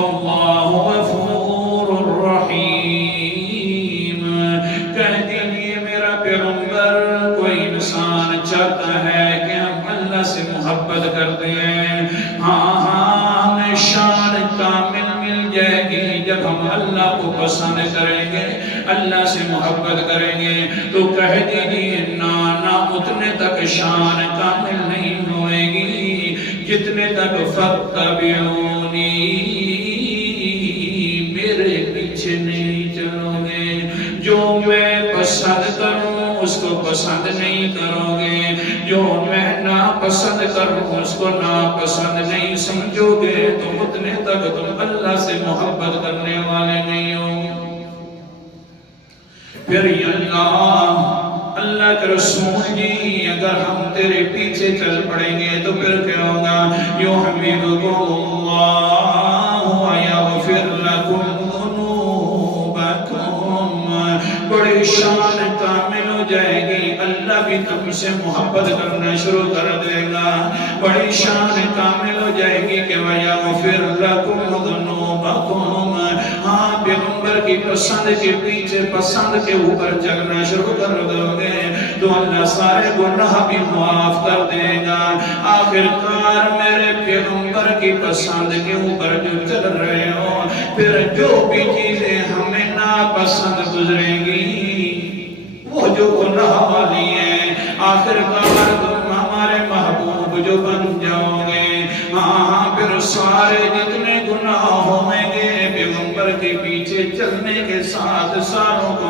واللہ غفور الرحیم۔ کہہ دیجئے میرا پیغمبر، کوئی انسان چاہتا ہے کہ ہم اللہ سے محبت کرتے ہیں، ہاں ہمیں شان کامل مل جائے گی جب ہم اللہ کو پسند کریں گے، اللہ سے محبت کریں گے۔ تو کہہ دیجئے نا اتنے تک شان کامل نہیں ہوئے گی جتنے تک فَاتَّبِعُونِی، میرے پیچھے نہیں چلو گے۔ جو میں پسند کروں اس کو پسند نہیں کرو گے، جو میں ناپسند کروں اس کو ناپسند نہیں سمجھو گے، تو اتنے تک تم اللہ سے محبت کرنے والے نہیں ہو۔ پھر اللہ کے رسول جی اگر ہم تیرے پیچھے چل پڑیں گے تو پھر کیا ہوگا؟ یحببکم اللہ ویغفر لکم ذنوبکم، بڑی شان کامل ہو جائے گی، اللہ بھی تم سے محبت کرنا شروع کر دے گا۔ بڑی شان کامل ہو جائے گی کہ ویغفر لکم ذنوبکم، ہاں پیغمبر کی پسند کے پیچھے پسند کے اوپر چلنا شروع کر دو گے تو اللہ سارے گناہ بھی معاف کر دے گا۔ آخر کار میرے پیغمبر کی پسند کے اوپر جو چل رہے ہو، پھر جو بھی چیزیں ہمیں ناپسند گزرے گی وہ جو گناہ والی ہیں، آخر کار تم ہمارے محبوب جو بن جاؤ گے، ہاں پھر سارے جتنے گناہ ہوئیں گے پیغمبر کے پیچھے چلنے کے ساتھ ساروں کو